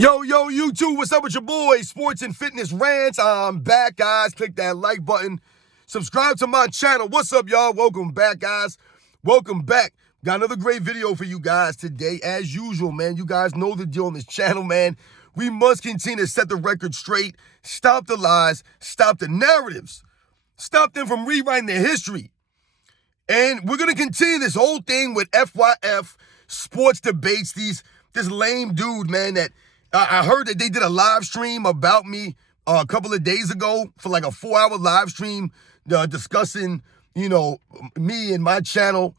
Yo, YouTube, what's up with your boy? Sports and Fitness Rants. I'm back, guys. Click that like button. Subscribe to my channel. What's up, y'all? Welcome back, guys. Welcome back. Got another great video for you guys today. As usual, man, you guys know the deal on this channel, man. We must continue to set the record straight. Stop the lies. Stop the narratives. Stop them from rewriting their history. And we're going to continue this whole thing with FYF, sports debates, this lame dude, man, that I heard that they did a live stream about me a couple of days ago for like a 4-hour live stream discussing, me and my channel.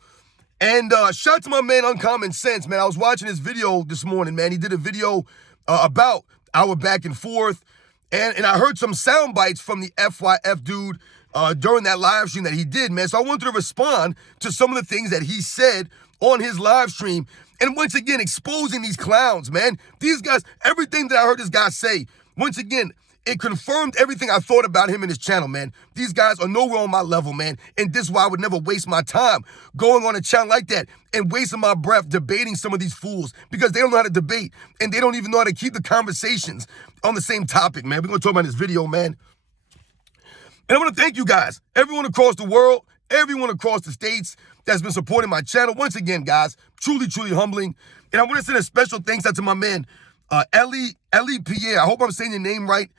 And shout out to my man Uncommon Sense, man. I was watching his video this morning, man. He did a video about our back and forth. And I heard some sound bites from the FYF dude during that live stream that he did, man. So I wanted to respond to some of the things that he said on his live stream. And once again, exposing these clowns, man. These guys, everything that I heard this guy say, once again, it confirmed everything I thought about him and his channel, man. These guys are nowhere on my level, man. And this is why I would never waste my time going on a channel like that and wasting my breath debating some of these fools because they don't know how to debate and they don't even know how to keep the conversations on the same topic, man. We're going to talk about this video, man. And I want to thank you guys, everyone across the world, everyone across the states that's been supporting my channel. Once again, guys, truly, truly humbling. And I want to send a special thanks out to my man, Ellie Pierre. I hope I'm saying your name right.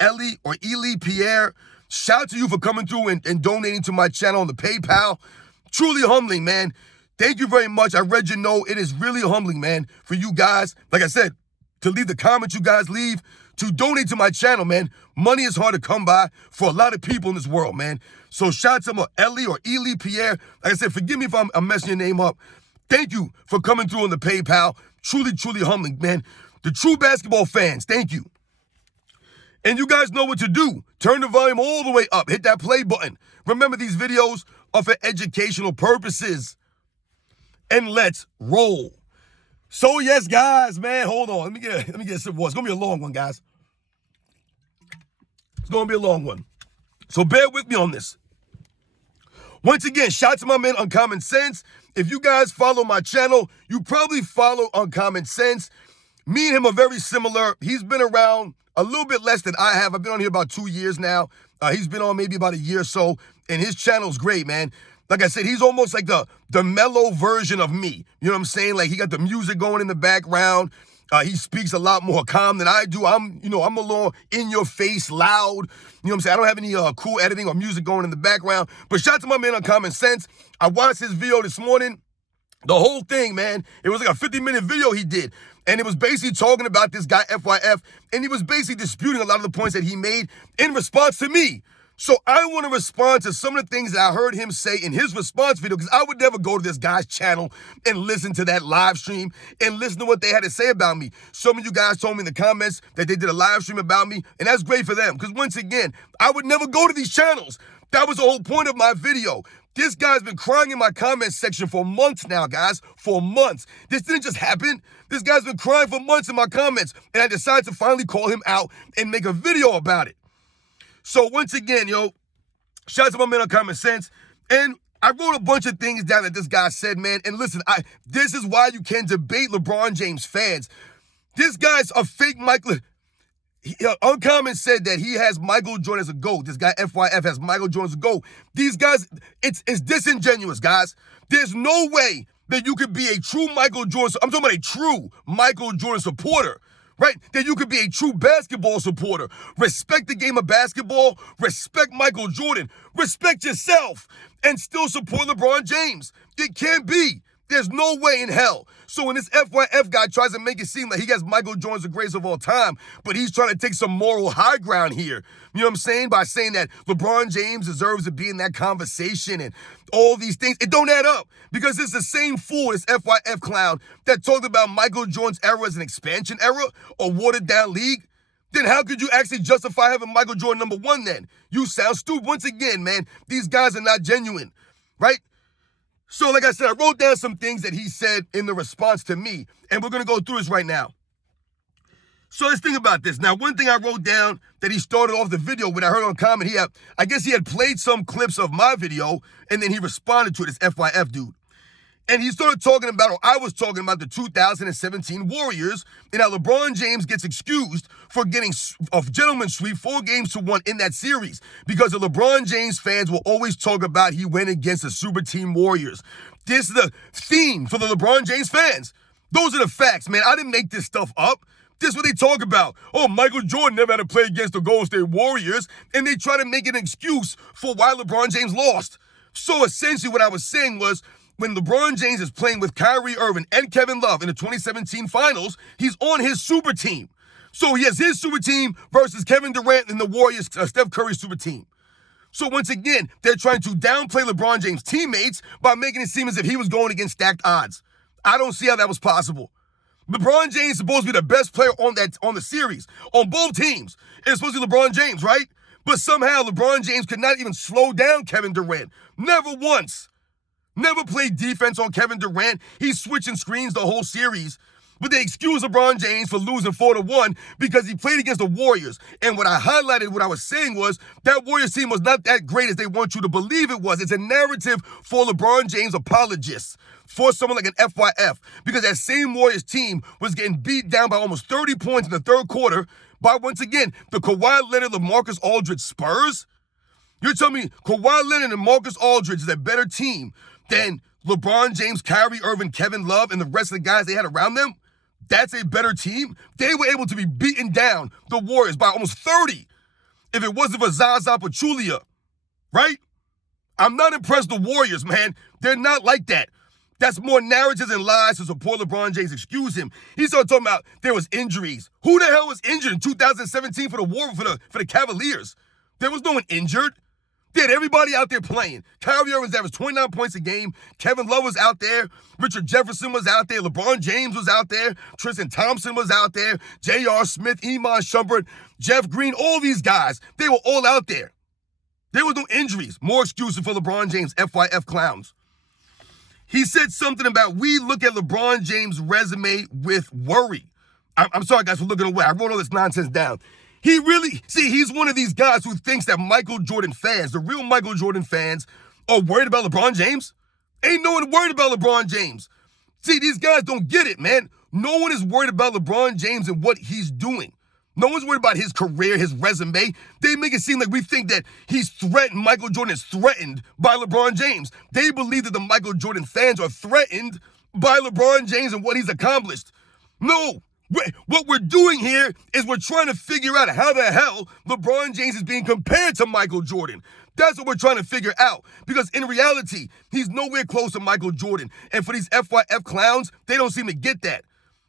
Ellie or Eli Pierre. Shout out to you for coming through and donating to my channel on the PayPal. Truly humbling, man. Thank you very much. I read your note. It is really humbling, man, for you guys, like I said, to leave the comments you guys leave, to donate to my channel, man. Money is hard to come by for a lot of people in this world, man. So shout out to Ellie or Eli Pierre. Like I said, forgive me if I'm messing your name up. Thank you for coming through on the PayPal. Truly, truly humbling, man. The true basketball fans, thank you. And you guys know what to do. Turn the volume all the way up. Hit that play button. Remember, these videos are for educational purposes. And let's roll. So yes, guys, man, hold on. Let me get a sip of water. It's gonna be a long one, guys. It's gonna be a long one. So bear with me on this. Once again, shout out to my man Uncommon Sense. If you guys follow my channel, you probably follow Uncommon Sense. Me and him are very similar. He's been around a little bit less than I have. I've been on here about 2 years now. He's been on maybe about a year or so, and his channel's great, man. Like I said, he's almost like the mellow version of me. You know what I'm saying? Like, he got the music going in the background. He speaks a lot more calm than I do. I'm a little in your face, loud. You know what I'm saying? I don't have any cool editing or music going in the background. But shout out to my man Uncommon Sense. I watched his video this morning. The whole thing, man. It was like a 50-minute video he did. And it was basically talking about this guy, FYF. And he was basically disputing a lot of the points that he made in response to me. So I want to respond to some of the things that I heard him say in his response video, because I would never go to this guy's channel and listen to that live stream and listen to what they had to say about me. Some of you guys told me in the comments that they did a live stream about me, and that's great for them, because once again, I would never go to these channels. That was the whole point of my video. This guy's been crying in my comments section for months now, guys, for months. This didn't just happen. This guy's been crying for months in my comments, and I decided to finally call him out and make a video about it. So once again, shout out to my man Uncommon Sense. And I wrote a bunch of things down that this guy said, man. And listen, this is why you can debate LeBron James fans. This guy's a fake Michael. Uncommon said that he has Michael Jordan as a GOAT. This guy, FYF, has Michael Jordan as a GOAT. These guys, it's disingenuous, guys. There's no way that you could be a true Michael Jordan. I'm talking about a true Michael Jordan supporter. Right? That you could be a true basketball supporter. Respect the game of basketball. Respect Michael Jordan. Respect yourself. And still support LeBron James. It can't be. There's no way in hell. So when this FYF guy tries to make it seem like he has Michael Jordan's the greatest of all time, but he's trying to take some moral high ground here, you know what I'm saying? By saying that LeBron James deserves to be in that conversation and all these things, it don't add up. Because it's the same fool, this FYF clown, that talked about Michael Jordan's era as an expansion era or watered down league. Then how could you actually justify having Michael Jordan #1 then? You sound stupid. Once again, man, these guys are not genuine, right? So like I said, I wrote down some things that he said in the response to me, and we're going to go through this right now. So let's think about this. Now, one thing I wrote down that he started off the video with, I heard on comment, I guess he had played some clips of my video, and then he responded to it, this FYF dude. And he started talking about, or I was talking about, the 2017 Warriors and how LeBron James gets excused for getting a gentleman's sweep 4-1 in that series because the LeBron James fans will always talk about he went against the super team Warriors. This is the theme for the LeBron James fans. Those are the facts, man. I didn't make this stuff up. This is what they talk about. Oh, Michael Jordan never had to play against the Golden State Warriors, and they try to make an excuse for why LeBron James lost. So essentially what I was saying was, when LeBron James is playing with Kyrie Irving and Kevin Love in the 2017 finals, he's on his super team. So he has his super team versus Kevin Durant and the Warriors, Steph Curry's super team. So once again, they're trying to downplay LeBron James' teammates by making it seem as if he was going against stacked odds. I don't see how that was possible. LeBron James is supposed to be the best player on the series, on both teams. It's supposed to be LeBron James, right? But somehow LeBron James could not even slow down Kevin Durant. Never once. Never played defense on Kevin Durant. He's switching screens the whole series. But they excuse LeBron James for losing 4-1 because he played against the Warriors. And what I highlighted, what I was saying was that Warriors team was not that great as they want you to believe it was. It's a narrative for LeBron James apologists, for someone like an FYF, because that same Warriors team was getting beat down by almost 30 points in the third quarter by, once again, the Kawhi Leonard, LaMarcus Aldridge Spurs. You're telling me Kawhi Leonard and Marcus Aldridge is a better team than LeBron James, Kyrie Irving, Kevin Love, and the rest of the guys they had around them? That's a better team? They were able to be beaten down, the Warriors, by almost 30. If it wasn't for Zaza Pachulia, right? I'm not impressed with the Warriors, man. They're not like that. That's more narratives and lies to support LeBron James. Excuse him. He started talking about there was injuries. Who the hell was injured in 2017 for the Cavaliers? There was no one injured. They had everybody out there playing. Kyrie Irving averaged 29 points a game. Kevin Love was out there. Richard Jefferson was out there. LeBron James was out there. Tristan Thompson was out there. J.R. Smith, Iman Shumpert, Jeff Green, all these guys, they were all out there. There was no injuries. More excuses for LeBron James, FYF clowns. He said something about we look at LeBron James' resume with worry. I'm sorry, guys, for looking away. I wrote all this nonsense down. He's one of these guys who thinks that Michael Jordan fans, the real Michael Jordan fans, are worried about LeBron James. Ain't no one worried about LeBron James. See, these guys don't get it, man. No one is worried about LeBron James and what he's doing. No one's worried about his career, his resume. They make it seem like we think that he's threatened, Michael Jordan is threatened by LeBron James. They believe that the Michael Jordan fans are threatened by LeBron James and what he's accomplished. No. What we're doing here is we're trying to figure out how the hell LeBron James is being compared to Michael Jordan. That's what we're trying to figure out. Because in reality, he's nowhere close to Michael Jordan. And for these FYF clowns, they don't seem to get that.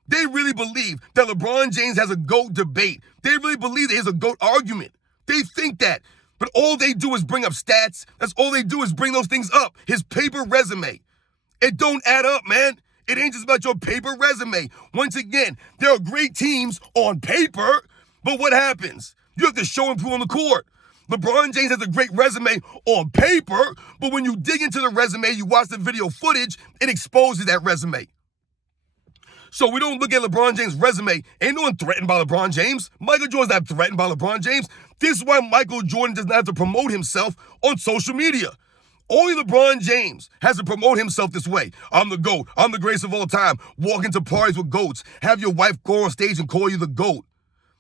They really believe that LeBron James has a GOAT debate. They really believe there's a GOAT argument. They think that. But all they do is bring up stats. That's all they do is bring those things up. His paper resume. It don't add up, man. It ain't just about your paper resume. Once again, there are great teams on paper, but what happens? You have to show and prove on the court. LeBron James has a great resume on paper, but when you dig into the resume, you watch the video footage, it exposes that resume. So we don't look at LeBron James' resume. Ain't no one threatened by LeBron James. Michael Jordan's not threatened by LeBron James. This is why Michael Jordan does not have to promote himself on social media. Only LeBron James has to promote himself this way. I'm the GOAT. I'm the greatest of all time. Walk into parties with GOATs. Have your wife go on stage and call you the GOAT.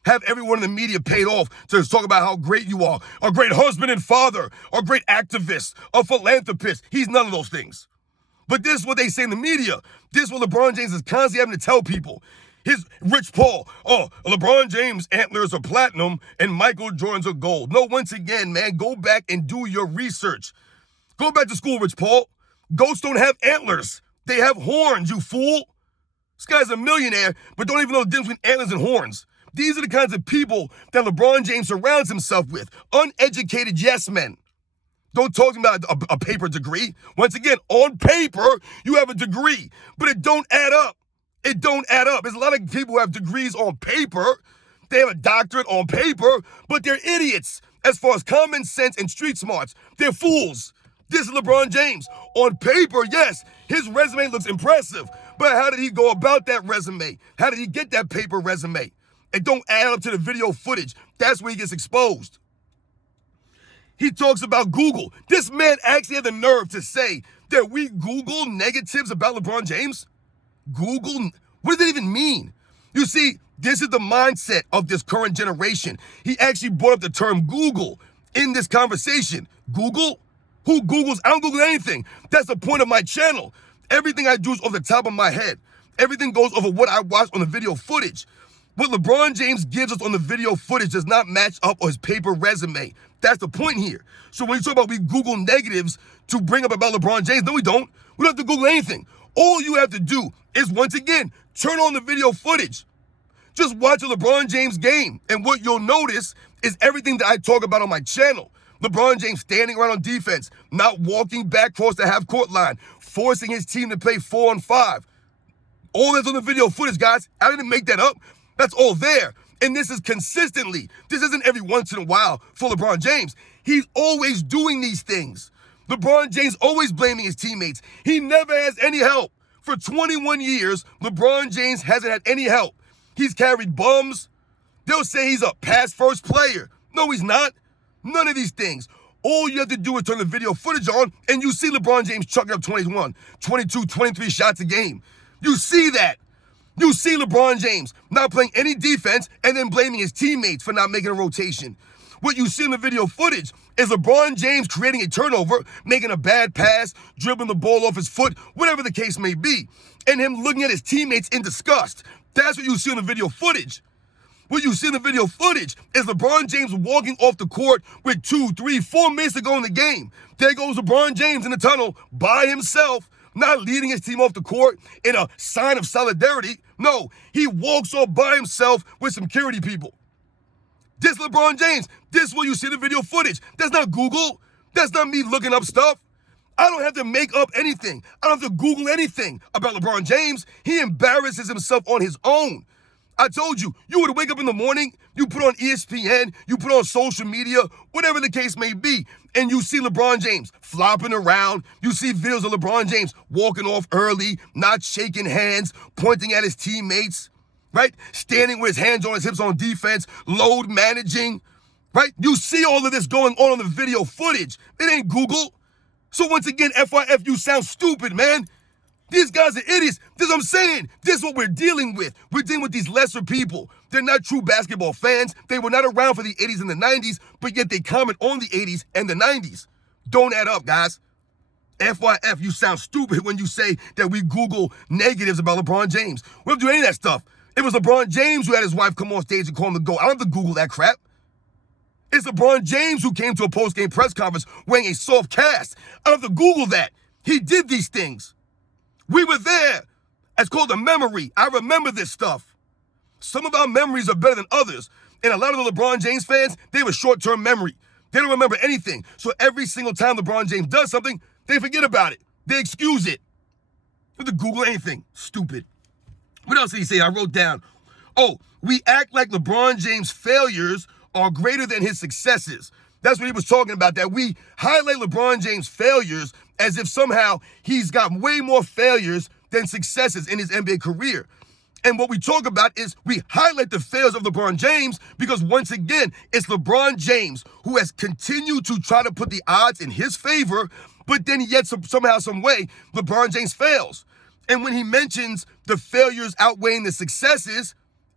Have everyone in the media paid off to talk about how great you are. A great husband and father. A great activist. A philanthropist. He's none of those things. But this is what they say in the media. This is what LeBron James is constantly having to tell people. His Rich Paul, LeBron James' antlers are platinum and Michael Jordan's are gold. No, once again, man, go back and do your research. Go back to school, Rich Paul. Goats don't have antlers. They have horns, you fool. This guy's a millionaire, but don't even know the difference between antlers and horns. These are the kinds of people that LeBron James surrounds himself with. Uneducated yes men. Don't talk to me about a paper degree. Once again, on paper, you have a degree, but it don't add up. It don't add up. There's a lot of people who have degrees on paper. They have a doctorate on paper, but they're idiots as far as common sense and street smarts. They're fools. This is LeBron James. On paper, yes, his resume looks impressive, but how did he go about that resume? How did he get that paper resume? It don't add up to the video footage. That's where he gets exposed. He talks about Google. This man actually had the nerve to say that we Google negatives about LeBron James? Google? What does that even mean? You see, this is the mindset of this current generation. He actually brought up the term Google in this conversation. Google? Who Googles? I don't Google anything. That's the point of my channel. Everything I do is off the top of my head. Everything goes over what I watched on the video footage. What LeBron James gives us on the video footage does not match up on his paper resume. That's the point here. So when you talk about we Google negatives to bring up about LeBron James, no, we don't. We don't have to Google anything. All you have to do is, once again, turn on the video footage. Just watch a LeBron James game, and what you'll notice is everything that I talk about on my channel. LeBron James standing around on defense, not walking back across the half-court line, forcing his team to play 4-on-5. All that's on the video footage, guys. I didn't make that up. That's all there. And this is consistently. This isn't every once in a while for LeBron James. He's always doing these things. LeBron James always blaming his teammates. He never has any help. For 21 years, LeBron James hasn't had any help. He's carried bums. They'll say he's a pass-first player. No, he's not. None of these things. All you have to do is turn the video footage on, and you see LeBron James chucking up 21, 22, 23 shots a game. You see that. You see LeBron James not playing any defense and then blaming his teammates for not making a rotation. What you see in the video footage is LeBron James creating a turnover, making a bad pass, dribbling the ball off his foot, whatever the case may be, and him looking at his teammates in disgust. That's what you see in the video footage. What you see in the video footage is LeBron James walking off the court with 2, 3, 4 minutes to go in the game. There goes LeBron James in the tunnel by himself, not leading his team off the court in a sign of solidarity. No, he walks off by himself with some security people. This LeBron James. This is what you see in the video footage. That's not Google. That's not me looking up stuff. I don't have to make up anything. I don't have to Google anything about LeBron James. He embarrasses himself on his own. I told you, you would wake up in the morning, you put on ESPN, you put on social media, whatever the case may be, and you see LeBron James flopping around. You see videos of LeBron James walking off early, not shaking hands, pointing at his teammates, right? Standing with his hands on his hips on defense, load managing, right? You see all of this going on the video footage. It ain't Google. So once again, FYF, you sound stupid, man. These guys are idiots. This is what I'm saying. This is what we're dealing with. We're dealing with these lesser people. They're not true basketball fans. They were not around for the 80s and the 90s, but yet they comment on the 80s and the 90s. Don't add up, guys. FYF, you sound stupid when you say that we Google negatives about LeBron James. We don't do any of that stuff. It was LeBron James who had his wife come on stage and call him the GOAT. I don't have to Google that crap. It's LeBron James who came to a post-game press conference wearing a soft cast. I don't have to Google that. He did these things. We were there. It's called a memory. I remember this stuff. Some of our memories are better than others. And a lot of the LeBron James fans, they have a short-term memory. They don't remember anything. So every single time LeBron James does something, they forget about it. They excuse it. You have to Google anything. Stupid. What else did he say? I wrote down. Oh, we act like LeBron James' failures are greater than his successes. That's what he was talking about, that we highlight LeBron James' failures as if somehow he's got way more failures than successes in his NBA career. And what we talk about is we highlight the failures of LeBron James because, once again, it's LeBron James who has continued to try to put the odds in his favor, but then yet somehow, some way, LeBron James fails. And when he mentions the failures outweighing the successes,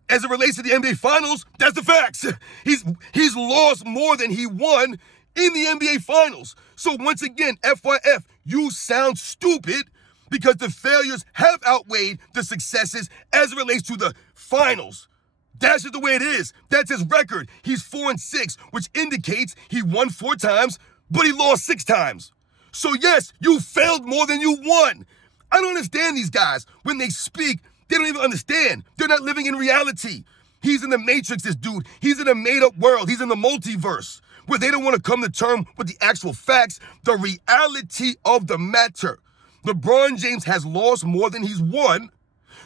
as it relates to the NBA Finals, that's the facts. He's lost more than he won in the NBA Finals. So once again, FYF, you sound stupid because the failures have outweighed the successes as it relates to the finals. That's just the way it is. That's his record. He's 4-6, which indicates he won 4 times, but he lost 6 times. So yes, you failed more than you won. I don't understand these guys. When they speak, they don't even understand. They're not living in reality. He's in the Matrix, this dude. He's in a made-up world. He's in the multiverse where they don't want to come to terms with the actual facts, the reality of the matter. LeBron James has lost more than he's won.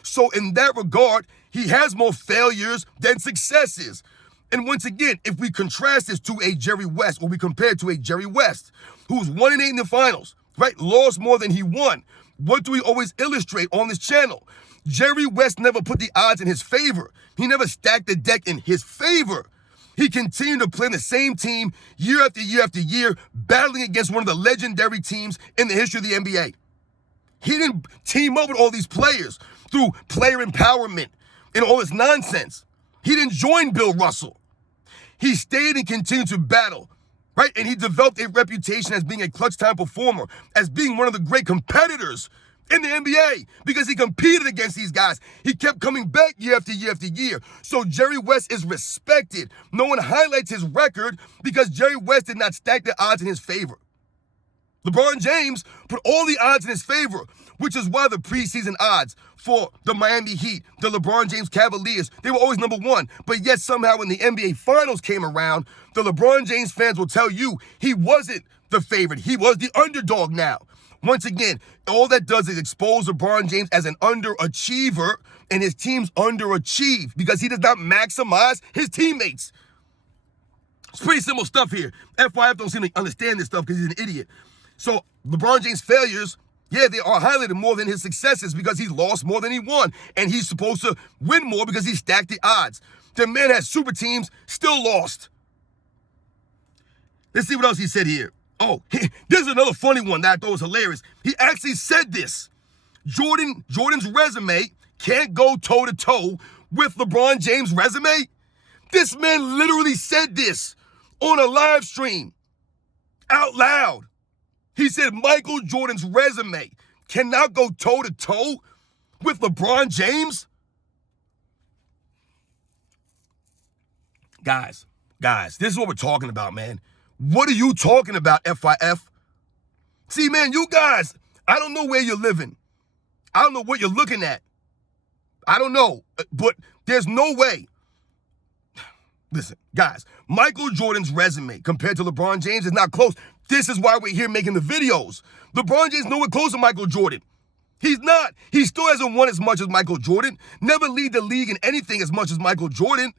So in that regard, he has more failures than successes. And once again, if we contrast this to a Jerry West, or we compare it to a Jerry West, who's 1-8 in the finals, right? Lost more than he won. What do we always illustrate on this channel? Jerry West never put the odds in his favor. He never stacked the deck in his favor. He continued to play in the same team year after year after year, battling against one of the legendary teams in the history of the NBA. He didn't team up with all these players through player empowerment and all this nonsense. He didn't join Bill Russell. He stayed and continued to battle, right? And he developed a reputation as being a clutch time performer, as being one of the great competitors in the NBA because he competed against these guys. He kept coming back year after year after year. So Jerry West is respected. No one highlights his record because Jerry West did not stack the odds in his favor. LeBron James put all the odds in his favor, which is why the preseason odds for the Miami Heat, the LeBron James Cavaliers, they were always number one. But yet somehow when the NBA Finals came around, the LeBron James fans will tell you he wasn't the favorite. He was the underdog now. Once again, all that does is expose LeBron James as an underachiever, and his teams underachieve because he does not maximize his teammates. It's pretty simple stuff here. FYF don't seem to understand this stuff because he's an idiot. So LeBron James' failures, yeah, they are highlighted more than his successes because he lost more than he won, and he's supposed to win more because he stacked the odds. The man has super teams, still lost. Let's see what else he said here. Oh, this is another funny one that I thought was hilarious. He actually said this. Jordan's resume can't go toe-to-toe with LeBron James' resume. This man literally said this on a live stream out loud. He said Michael Jordan's resume cannot go toe-to-toe with LeBron James. Guys, this is what we're talking about, man. What are you talking about, FIF? See, man, you guys, I don't know where you're living. I don't know what you're looking at. I don't know, but there's no way. Listen, guys, Michael Jordan's resume compared to LeBron James is not close. This is why we're here making the videos. LeBron James is nowhere close to Michael Jordan. He's not. He still hasn't won as much as Michael Jordan. Never lead the league in anything as much as Michael Jordan.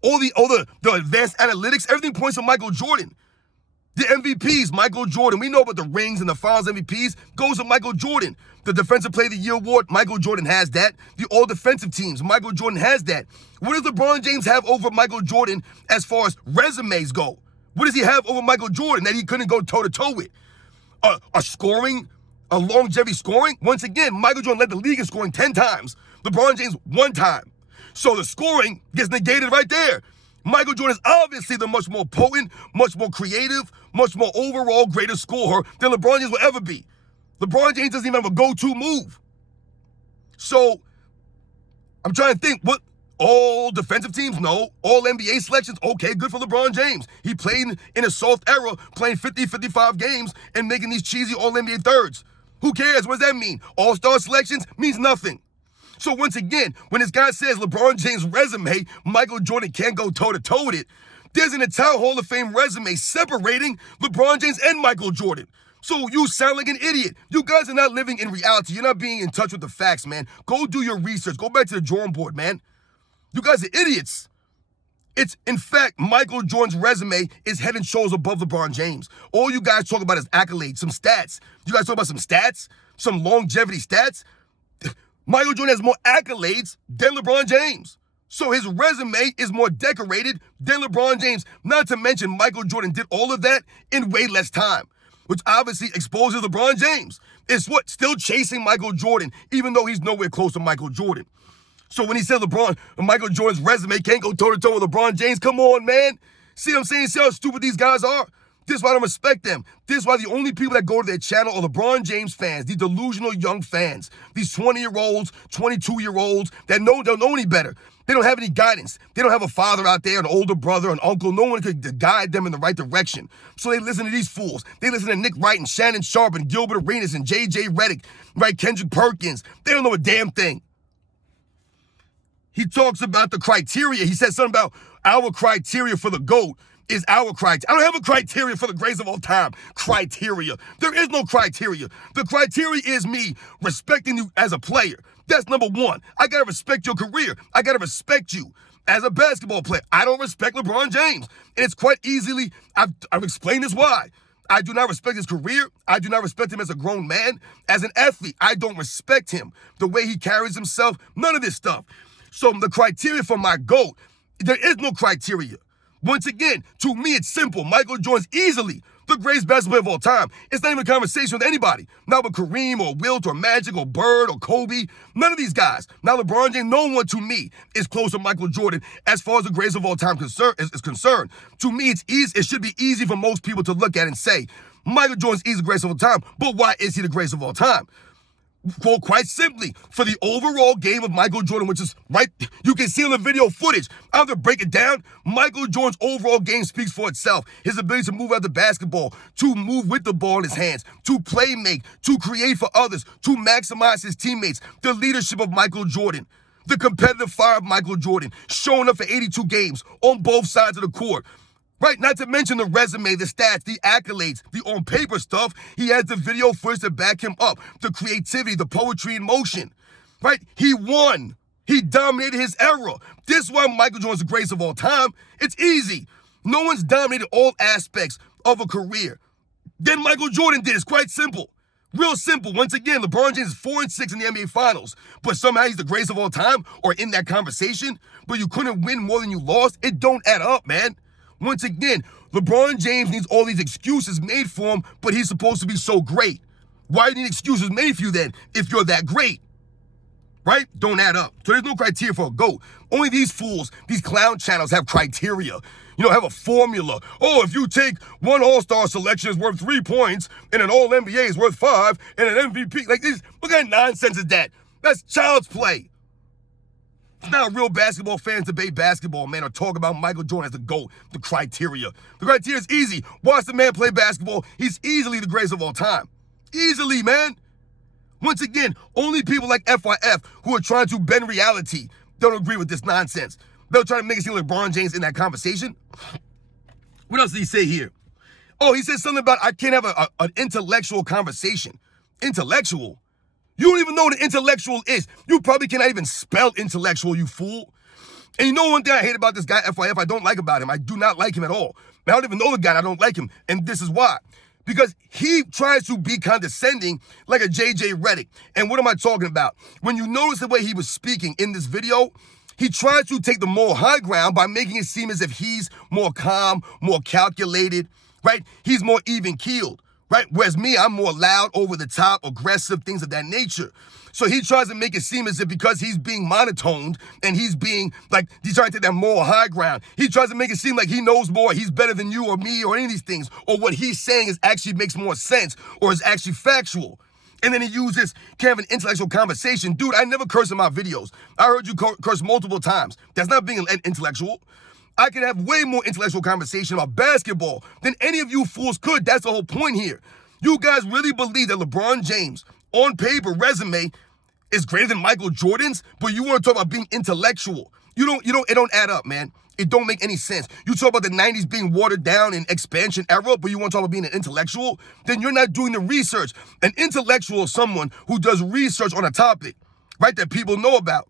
All the advanced analytics, everything points to Michael Jordan. The MVPs, Michael Jordan. We know about the rings and the finals MVPs goes to Michael Jordan. The Defensive Player of the Year award, Michael Jordan has that. The all-defensive teams, Michael Jordan has that. What does LeBron James have over Michael Jordan as far as resumes go? What does he have over Michael Jordan that he couldn't go toe-to-toe with? A scoring, a longevity scoring? Once again, Michael Jordan led the league in scoring 10 times. LeBron James 1 time. So the scoring gets negated right there. Michael Jordan is obviously the much more potent, much more creative, much more overall greater scorer than LeBron James will ever be. LeBron James doesn't even have a go-to move. So I'm trying to think, what, all defensive teams? No. All NBA selections? Okay, good for LeBron James. He played in a soft era, playing 50, 55 games and making these cheesy all-NBA thirds. Who cares? What does that mean? All-star selections means nothing. So once again, when this guy says LeBron James' resume, Michael Jordan can't go toe-to-toe with it, there's an entire Hall of Fame resume separating LeBron James and Michael Jordan. So you sound like an idiot. You guys are not living in reality. You're not being in touch with the facts, man. Go do your research. Go back to the drawing board, man. You guys are idiots. It's, in fact, Michael Jordan's resume is head and shoulders above LeBron James. All you guys talk about is accolades, some stats. You guys talk about some stats, some longevity stats. Michael Jordan has more accolades than LeBron James. So his resume is more decorated than LeBron James. Not to mention Michael Jordan did all of that in way less time, which obviously exposes LeBron James. It's what? Still chasing Michael Jordan, even though he's nowhere close to Michael Jordan. So when he said Michael Jordan's resume can't go toe-to-toe with LeBron James, come on, man. See what I'm saying? See how stupid these guys are? This is why I don't respect them. This is why the only people that go to their channel are LeBron James fans, these delusional young fans, these 20-year-olds, 22-year-olds that don't know any better. They don't have any guidance. They don't have a father out there, an older brother, an uncle. No one could guide them in the right direction. So they listen to these fools. They listen to Nick Wright and Shannon Sharp and Gilbert Arenas and J.J. Redick, right? Kendrick Perkins. They don't know a damn thing. He talks about the criteria. He said something about our criteria for the GOAT is our criteria. I don't have a criteria for the greatest of all time. Criteria. There is no criteria. The criteria is me respecting you as a player. That's number one. I got to respect your career. I got to respect you as a basketball player. I don't respect LeBron James. And it's quite easily, I've explained this why. I do not respect his career. I do not respect him as a grown man. As an athlete, I don't respect him. The way he carries himself, none of this stuff. So the criteria for my GOAT, there is no criteria. Once again, to me, it's simple. Michael Jordan's easily the greatest basketball player of all time. It's not even a conversation with anybody. Not with Kareem or Wilt or Magic or Bird or Kobe. None of these guys. Now, LeBron James, no one to me is close to Michael Jordan as far as the greatest of all time is concerned. To me, it's easy. It should be easy for most people to look at and say, Michael Jordan's easily the greatest of all time. But why is he the greatest of all time? Well, quite simply, for the overall game of Michael Jordan, which is right, you can see in the video footage. I have to break it down. Michael Jordan's overall game speaks for itself. His ability to move out the basketball, to move with the ball in his hands, to play make, to create for others, to maximize his teammates, the leadership of Michael Jordan, the competitive fire of Michael Jordan, showing up for 82 games on both sides of the court. Right, not to mention the resume, the stats, the accolades, the on-paper stuff. He has the video footage to back him up, the creativity, the poetry in motion. Right, he won. He dominated his era. This is why Michael Jordan's the greatest of all time. It's easy. No one's dominated all aspects of a career than Michael Jordan did. It's quite simple. Real simple. Once again, LeBron James is 4-6 in the NBA Finals, but somehow he's the greatest of all time or in that conversation, but you couldn't win more than you lost. It don't add up, man. Once again, LeBron James needs all these excuses made for him, but he's supposed to be so great. Why do you need excuses made for you then if you're that great? Right? Don't add up. So there's no criteria for a GOAT. Only these fools, these clown channels have criteria. Have a formula. Oh, if you take one All-Star selection is worth 3 points and an All-NBA is worth 5 and an MVP. Like this, what kind of nonsense is that? That's child's play. It's not a real basketball fans debate basketball, man, or talk about Michael Jordan as the GOAT, the criteria. The criteria is easy. Watch the man play basketball. He's easily the greatest of all time. Easily, man. Once again, only people like FYF who are trying to bend reality don't agree with this nonsense. They'll try to make it seem like LeBron James in that conversation. What else did he say here? Oh, he said something about I can't have an intellectual conversation. Intellectual? You don't even know what an intellectual is. You probably cannot even spell intellectual, you fool. And you know one thing I hate about this guy, FYF, I don't like about him. I do not like him at all. I don't even know the guy, and I don't like him. And this is why. Because he tries to be condescending like a JJ Redick. And what am I talking about? When you notice the way he was speaking in this video, he tries to take the moral high ground by making it seem as if he's more calm, more calculated, right? He's more even-keeled. Right? Whereas me, I'm more loud, over the top, aggressive, things of that nature. So he tries to make it seem as if because he's being monotoned and he's being like, he's trying to take that moral high ground. He tries to make it seem like he knows more, he's better than you or me or any of these things, or what he's saying is actually makes more sense or is actually factual. And then he uses kind of an intellectual conversation. Dude, I never curse in my videos. I heard you curse multiple times. That's not being intellectual. I could have way more intellectual conversation about basketball than any of you fools could. That's the whole point here. You guys really believe that LeBron James, on paper, resume, is greater than Michael Jordan's, but you want to talk about being intellectual. It don't add up, man. It don't make any sense. You talk about the 90s being watered down in expansion era, but you want to talk about being an intellectual? Then you're not doing the research. An intellectual is someone who does research on a topic, right, that people know about.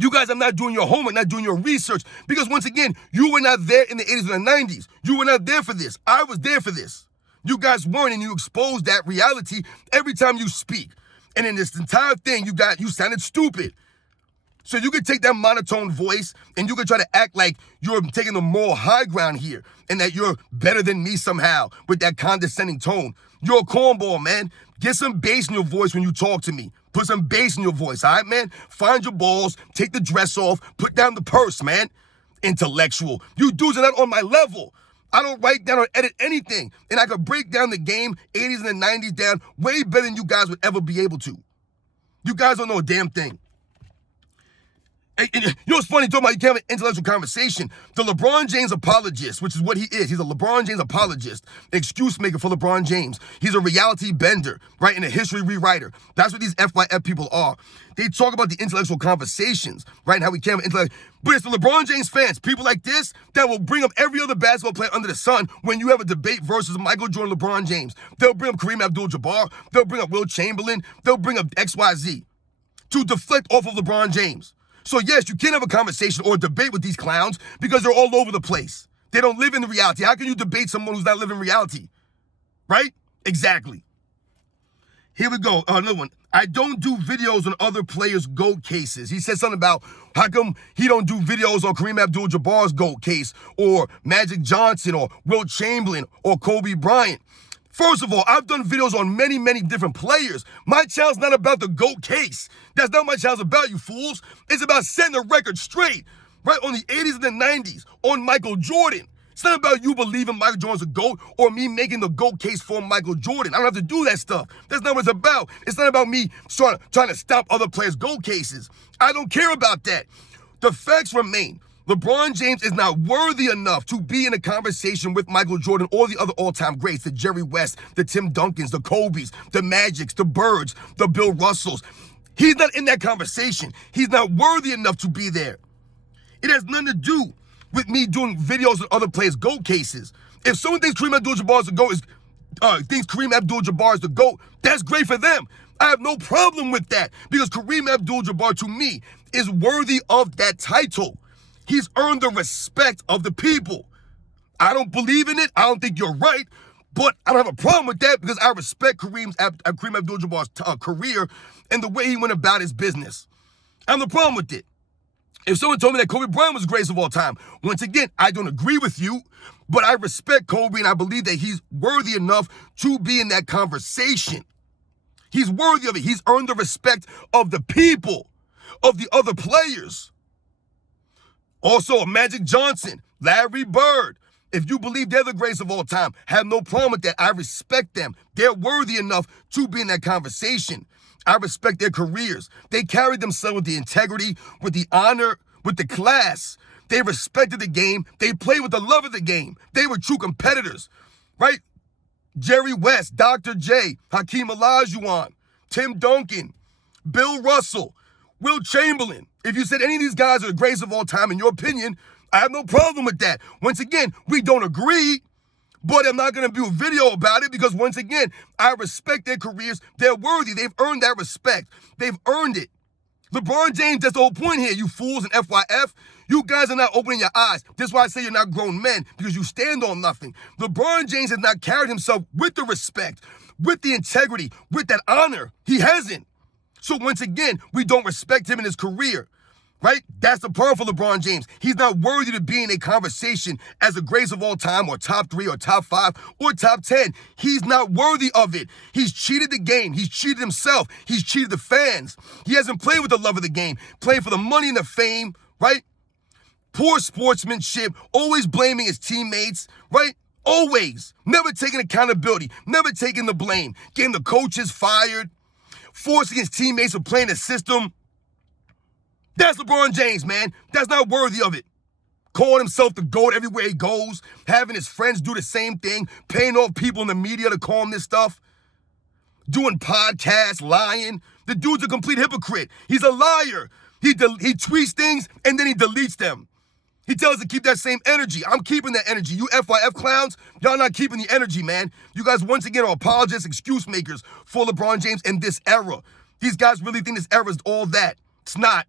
You guys are not doing your homework, not doing your research, because once again, you were not there in the 80s and the 90s. You were not there for this. I was there for this. You guys weren't, and you exposed that reality every time you speak. And in this entire thing, you sounded stupid. So you could take that monotone voice and you could try to act like you're taking the moral high ground here and that you're better than me somehow with that condescending tone. You're a cornball, man. Get some bass in your voice when you talk to me. Put some bass in your voice, all right, man? Find your balls, take the dress off, put down the purse, man. Intellectual. You dudes are not on my level. I don't write down or edit anything. And I could break down the game, 80s and the 90s down, way better than you guys would ever be able to. You guys don't know a damn thing. And you know what's funny? Talking about you can't have an intellectual conversation. The LeBron James apologist, which is what he is. He's a LeBron James apologist, excuse maker for LeBron James. He's a reality bender, right? And a history rewriter. That's what these FYF people are. They talk about the intellectual conversations, right? And how we can't have intellect. But it's the LeBron James fans, people like this, that will bring up every other basketball player under the sun when you have a debate versus Michael Jordan, LeBron James. They'll bring up Kareem Abdul-Jabbar. They'll bring up Will Chamberlain. They'll bring up XYZ to deflect off of LeBron James. So yes, you can't have a conversation or a debate with these clowns because they're all over the place. They don't live in the reality. How can you debate someone who's not living reality? Right? Exactly. Here we go. Another one. I don't do videos on other players' GOAT cases. He said something about how come he don't do videos on Kareem Abdul-Jabbar's GOAT case or Magic Johnson or Wilt Chamberlain or Kobe Bryant. First of all, I've done videos on many, many different players. My channel's not about the GOAT case. That's not what my channel's about, you fools. It's about setting the record straight, right, on the 80s and the 90s, on Michael Jordan. It's not about you believing Michael Jordan's a GOAT or me making the GOAT case for Michael Jordan. I don't have to do that stuff. That's not what it's about. It's not about me trying to stop other players' GOAT cases. I don't care about that. The facts remain. LeBron James is not worthy enough to be in a conversation with Michael Jordan or the other all-time greats, the Jerry West, the Tim Duncans, the Kobes, the Magics, the Birds, the Bill Russells. He's not in that conversation. He's not worthy enough to be there. It has nothing to do with me doing videos of other players' GOAT cases. If someone thinks Kareem Abdul-Jabbar is the GOAT, is the GOAT, that's great for them. I have no problem with that because Kareem Abdul-Jabbar, to me, is worthy of that title. He's earned the respect of the people. I don't believe in it. I don't think you're right, but I don't have a problem with that because I respect Kareem Abdul-Jabbar's career and the way he went about his business. I have no problem with it. If someone told me that Kobe Bryant was the greatest of all time, once again, I don't agree with you, but I respect Kobe and I believe that he's worthy enough to be in that conversation. He's worthy of it. He's earned the respect of the people, of the other players. Also, Magic Johnson, Larry Bird. If you believe they're the greatest of all time, have no problem with that. I respect them. They're worthy enough to be in that conversation. I respect their careers. They carried themselves with the integrity, with the honor, with the class. They respected the game. They played with the love of the game. They were true competitors, right? Jerry West, Dr. J, Hakeem Olajuwon, Tim Duncan, Bill Russell, Wilt Chamberlain. If you said any of these guys are the greatest of all time, in your opinion, I have no problem with that. Once again, we don't agree, but I'm not going to do a video about it because, once again, I respect their careers. They're worthy. They've earned that respect. They've earned it. LeBron James, that's the whole point here, you fools and FYF. You guys are not opening your eyes. That's why I say you're not grown men, because you stand on nothing. LeBron James has not carried himself with the respect, with the integrity, with that honor. He hasn't. So once again, we don't respect him in his career. Right? That's the problem for LeBron James. He's not worthy to be in a conversation as the greatest of all time or top 3 or top 5 or top 10. He's not worthy of it. He's cheated the game. He's cheated himself. He's cheated the fans. He hasn't played with the love of the game, playing for the money and the fame, right? Poor sportsmanship, always blaming his teammates, right? Always. Never taking accountability, never taking the blame, getting the coaches fired, forcing his teammates to play in the system. That's LeBron James, man. That's not worthy of it. Calling himself the GOAT everywhere he goes, having his friends do the same thing, paying off people in the media to call him this stuff, doing podcasts, lying. The dude's a complete hypocrite. He's a liar. He tweets things and then he deletes them. He tells us to keep that same energy. I'm keeping that energy. You FYF clowns, y'all not keeping the energy, man. You guys, once again, are apologists, excuse makers for LeBron James in this era. These guys really think this era is all that. It's not.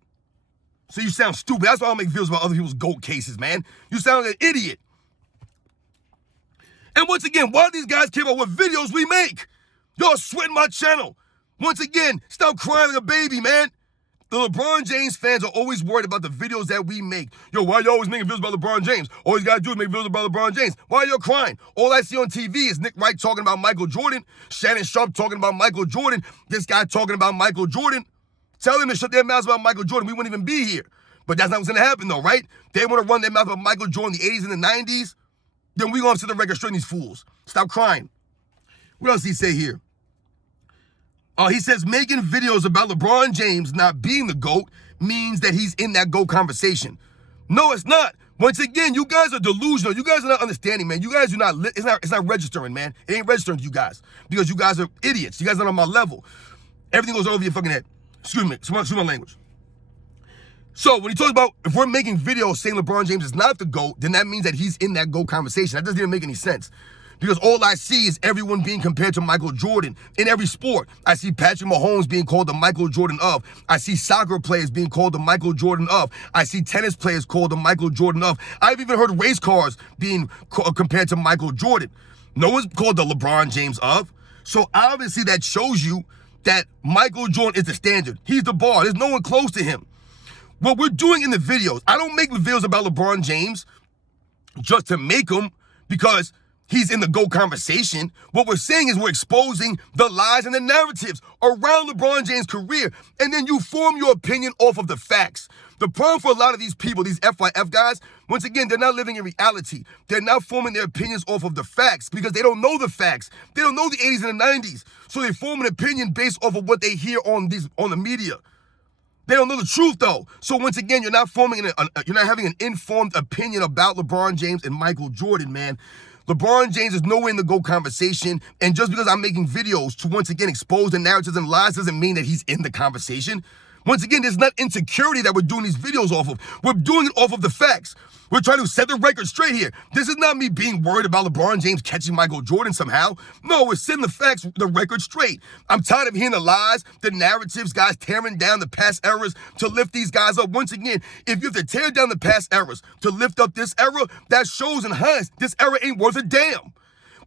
So you sound stupid. That's why I don't make videos about other people's GOAT cases, man. You sound like an idiot. And once again, why do these guys care about what videos we make? Y'all sweating my channel. Once again, stop crying like a baby, man. The LeBron James fans are always worried about the videos that we make. Yo, why you always making videos about LeBron James? All you gotta do is make videos about LeBron James. Why are you crying? All I see on TV is Nick Wright talking about Michael Jordan, Shannon Sharp talking about Michael Jordan, this guy talking about Michael Jordan. Tell them to shut their mouths about Michael Jordan. We wouldn't even be here. But that's not what's going to happen, though, right? They want to run their mouth about Michael Jordan in the 80s and the 90s. Then we going to sit the record straight, these fools. Stop crying. What else he say here? He says making videos about LeBron James not being the GOAT means that he's in that GOAT conversation. No, it's not. Once again, you guys are delusional. You guys are not understanding, man. You guys do not, it's not registering, man. It ain't registering to you guys because you guys are idiots. You guys are not on my level. Everything goes over your fucking head. Excuse my language. So when he talks about if we're making videos saying LeBron James is not the GOAT, then that means that he's in that GOAT conversation. That doesn't even make any sense. Because all I see is everyone being compared to Michael Jordan in every sport. I see Patrick Mahomes being called the Michael Jordan of. I see soccer players being called the Michael Jordan of. I see tennis players called the Michael Jordan of. I've even heard race cars being compared to Michael Jordan. No one's called the LeBron James of. So obviously that shows you that Michael Jordan is the standard. He's the bar. There's no one close to him. What we're doing in the videos, I don't make videos about LeBron James just to make them because he's in the GOAT conversation. What we're saying is we're exposing the lies and the narratives around LeBron James' career, and then you form your opinion off of the facts. The problem for a lot of these people, these FYF guys, once again, they're not living in reality. They're not forming their opinions off of the facts because they don't know the facts. They don't know the 80s and the 90s. So they form an opinion based off of what they hear on the media. They don't know the truth, though. So once again, you're not having an informed opinion about LeBron James and Michael Jordan, man. LeBron James is nowhere in the GOAT conversation, and just because I'm making videos to once again expose the narratives and lies doesn't mean that he's in the conversation. Once again, there's not insecurity that we're doing these videos off of. We're doing it off of the facts. We're trying to set the record straight here. This is not me being worried about LeBron James catching Michael Jordan somehow. No, we're setting the facts, the record straight. I'm tired of hearing the lies, the narratives, guys tearing down the past eras to lift these guys up. Once again, if you have to tear down the past eras to lift up this era, that shows in hindsight this era ain't worth a damn.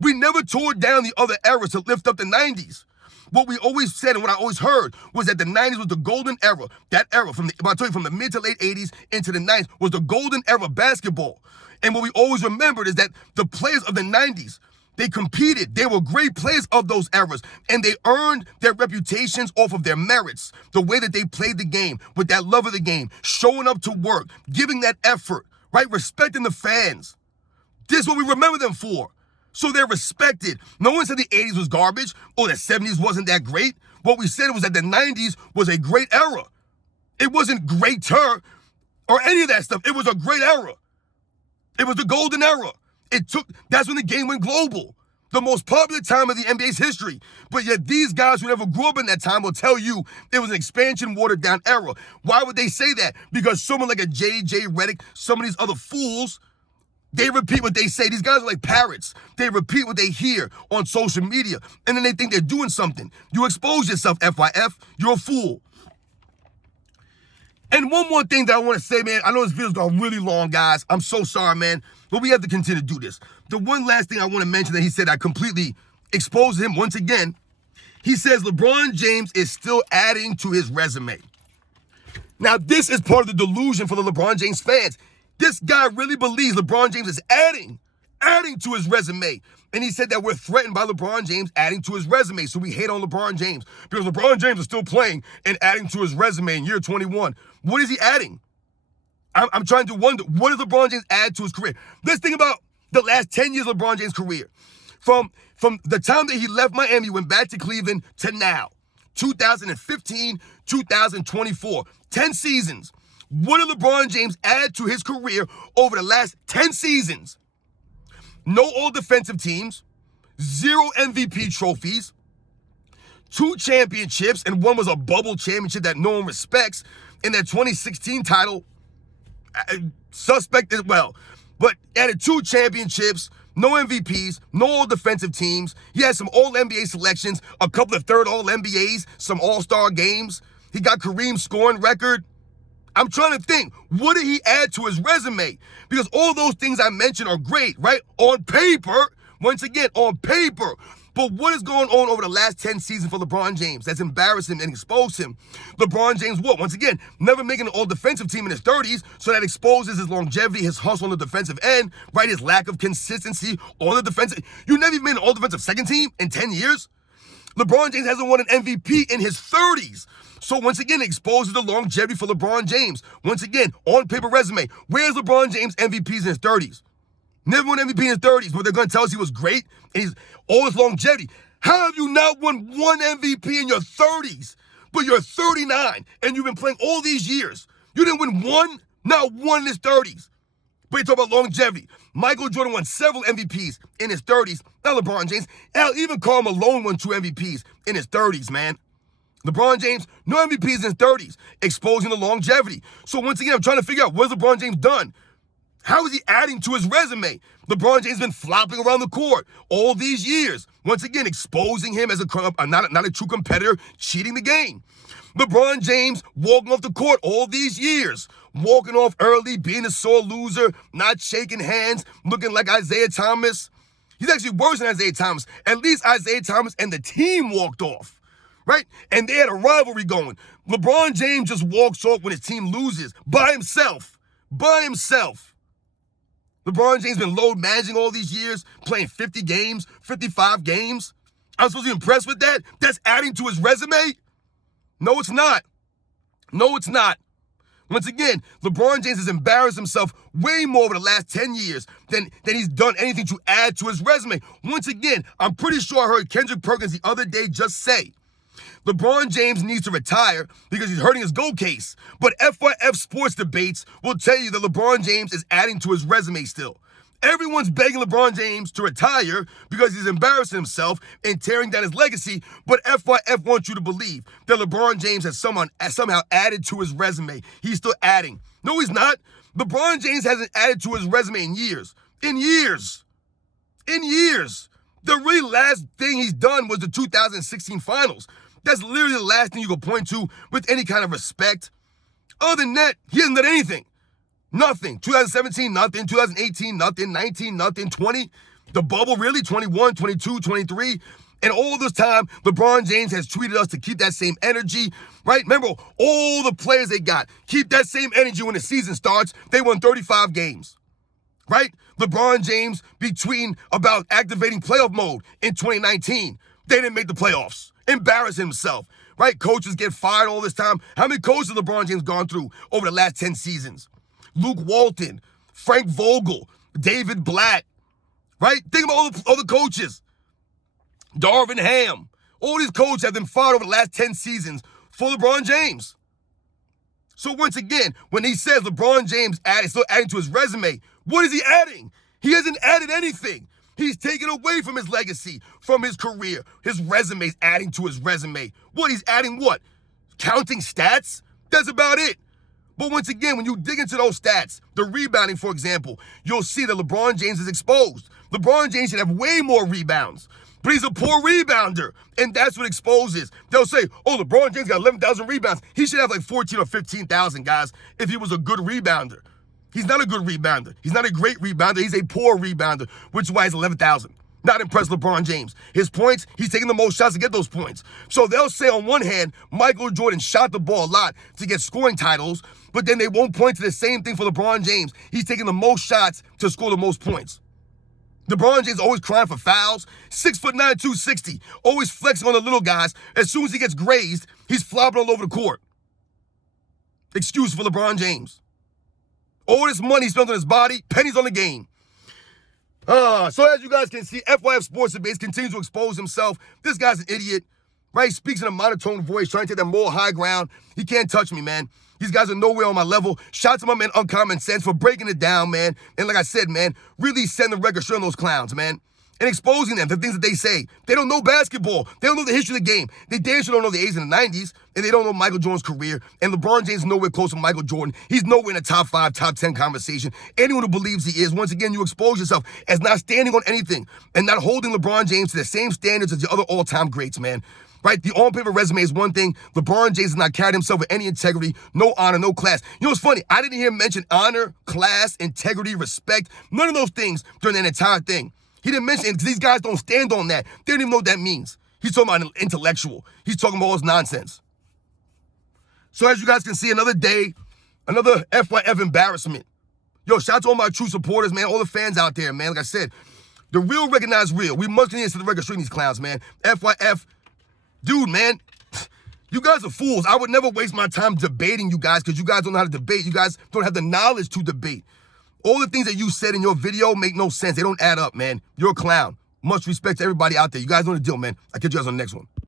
We never tore down the other eras to lift up the 90s. What we always said and what I always heard was that the 90s was the golden era. That era, from the mid to late 80s into the 90s, was the golden era of basketball. And what we always remembered is that the players of the 90s, they competed. They were great players of those eras. And they earned their reputations off of their merits. The way that they played the game, with that love of the game, showing up to work, giving that effort, right? Respecting the fans. This is what we remember them for. So they're respected. No one said the 80s was garbage or the 70s wasn't that great. What we said was that the 90s was a great era. It wasn't greater or any of that stuff. It was a great era. It was the golden era. That's when the game went global. The most popular time of the NBA's history. But yet these guys who never grew up in that time will tell you it was an expansion, watered down era. Why would they say that? Because someone like a J.J. Redick, some of these other fools, they repeat what they say. These guys are like parrots. They repeat what they hear on social media, and then they think they're doing something. You expose yourself, FYF. You're a fool. And one more thing that I want to say, man. I know this video's gone really long, guys. I'm so sorry, man. But we have to continue to do this. The one last thing I want to mention that he said I completely exposed him once again. He says LeBron James is still adding to his resume. Now, this is part of the delusion for the LeBron James fans. This guy really believes LeBron James is adding to his resume. And he said that we're threatened by LeBron James adding to his resume. So we hate on LeBron James because LeBron James is still playing and adding to his resume in year 21. What is he adding? I'm trying to wonder, what does LeBron James add to his career? Let's think about the last 10 years of LeBron James' career. From the time that he left Miami, went back to Cleveland, to now, 2015, 2024, 10 seasons. What did LeBron James add to his career over the last 10 seasons? No all-defensive teams, 0 MVP trophies, 2 championships, and one was a bubble championship that no one respects, and that 2016 title, suspect as well. But added 2 championships, no MVPs, no all-defensive teams. He had some all-NBA selections, a couple of third all-NBAs, some all-star games. He got Kareem's scoring record. I'm trying to think, what did he add to his resume? Because all those things I mentioned are great, right? On paper, once again, on paper. But what is going on over the last 10 seasons for LeBron James that's embarrassed him and exposed him? LeBron James, what? Once again, never making an all-defensive team in his 30s, so that exposes his longevity, his hustle on the defensive end, right? His lack of consistency on the defensive. You never even made an all-defensive second team in 10 years? LeBron James hasn't won an MVP in his 30s. So once again, it exposes the longevity for LeBron James. Once again, on paper resume, where's LeBron James MVPs in his 30s? Never won MVP in his 30s, but they're going to tell us he was great and he's all his longevity. How have you not won one MVP in your 30s, but you're 39 and you've been playing all these years? You didn't win one, not one in his 30s. But you talk about longevity. Michael Jordan won several MVPs in his 30s, not LeBron James. Hell, even Karl Malone won 2 MVPs in his 30s, man. LeBron James, no MVPs in his 30s, exposing the longevity. So once again, I'm trying to figure out, what has LeBron James done? How is he adding to his resume? LeBron James has been flopping around the court all these years. Once again, exposing him as not a true competitor, cheating the game. LeBron James walking off the court all these years. Walking off early, being a sore loser, not shaking hands, looking like Isaiah Thomas. He's actually worse than Isaiah Thomas. At least Isaiah Thomas and the team walked off. right? And they had a rivalry going. LeBron James just walks off when his team loses by himself. By himself. LeBron James been load managing all these years, playing 50 games, 55 games. I'm supposed to be impressed with that? That's adding to his resume? No, it's not. No, it's not. Once again, LeBron James has embarrassed himself way more over the last 10 years than he's done anything to add to his resume. Once again, I'm pretty sure I heard Kendrick Perkins the other day just say, LeBron James needs to retire because he's hurting his goal case. But FYF sports debates will tell you that LeBron James is adding to his resume still. Everyone's begging LeBron James to retire because he's embarrassing himself and tearing down his legacy, but FYF wants you to believe that LeBron James has somehow added to his resume. He's still adding. No, he's not. LeBron James hasn't added to his resume in years. In years. In years. The really last thing he's done was the 2016 finals. That's literally the last thing you can point to with any kind of respect. Other than that, he hasn't done anything. Nothing. 2017, nothing. 2018, nothing. 19, nothing. 20, the bubble, really? 21, 22, 23. And all this time, LeBron James has tweeted us to keep that same energy, right? Remember, all the players they got, keep that same energy when the season starts. They won 35 games, right? LeBron James be tweeting about activating playoff mode in 2019. They didn't make the playoffs. Embarrassing himself, right? Coaches get fired all this time. How many coaches has LeBron James gone through over the last 10 seasons? Luke Walton, Frank Vogel, David Blatt, right? Think about all the other coaches. Darvin Ham. All these coaches have been fired over the last 10 seasons for LeBron James. So once again, when he says LeBron James is still adding to his resume, what is he adding? He hasn't added anything. He's taken away from his legacy, from his career. His resume's adding to his resume. What, he's adding what? Counting stats? That's about it. But once again, when you dig into those stats, the rebounding, for example, you'll see that LeBron James is exposed. LeBron James should have way more rebounds, but he's a poor rebounder, and that's what exposes. They'll say, oh, LeBron James got 11,000 rebounds. He should have like 14 or 15,000, guys, if he was a good rebounder. He's not a good rebounder. He's not a great rebounder. He's a poor rebounder, which is why he's 11,000. Not impressed LeBron James. His points, he's taking the most shots to get those points. So they'll say on one hand, Michael Jordan shot the ball a lot to get scoring titles, but then they won't point to the same thing for LeBron James. He's taking the most shots to score the most points. LeBron James always crying for fouls. 6'9", 260. Always flexing on the little guys. As soon as he gets grazed, he's flopping all over the court. Excuse for LeBron James. All this money he spent on his body, pennies on the game. So as you guys can see, FYF Sports Debates continues to expose himself. This guy's an idiot, right? He speaks in a monotone voice, trying to take that moral high ground. He can't touch me, man. These guys are nowhere on my level. Shout out to my man Uncommon Sense for breaking it down, man. And like I said, man, really setting the record straight on those clowns, man. And exposing them, the things that they say. They don't know basketball. They don't know the history of the game. They damn sure don't know the 80s and the 90s, and they don't know Michael Jordan's career. And LeBron James is nowhere close to Michael Jordan. He's nowhere in the top 5, top 10 conversation. Anyone who believes he is, once again, you expose yourself as not standing on anything and not holding LeBron James to the same standards as the other all-time greats, man. Right? The on-paper resume is one thing. LeBron James has not carried himself with any integrity, no honor, no class. You know what's funny? I didn't hear him mention honor, class, integrity, respect, none of those things during that entire thing. He didn't mention it because these guys don't stand on that. They don't even know what that means. He's talking about an intellectual. He's talking about all this nonsense. So as you guys can see, another day, another FYF embarrassment. Yo, shout out to all my true supporters, man, all the fans out there, man. Like I said, the real recognize real. We must continue to set the record straight these clowns, man. FYF, dude, man, you guys are fools. I would never waste my time debating you guys because you guys don't know how to debate. You guys don't have the knowledge to debate. All the things that you said in your video make no sense. They don't add up, man. You're a clown. Much respect to everybody out there. You guys know the deal, man. I'll catch you guys on the next one.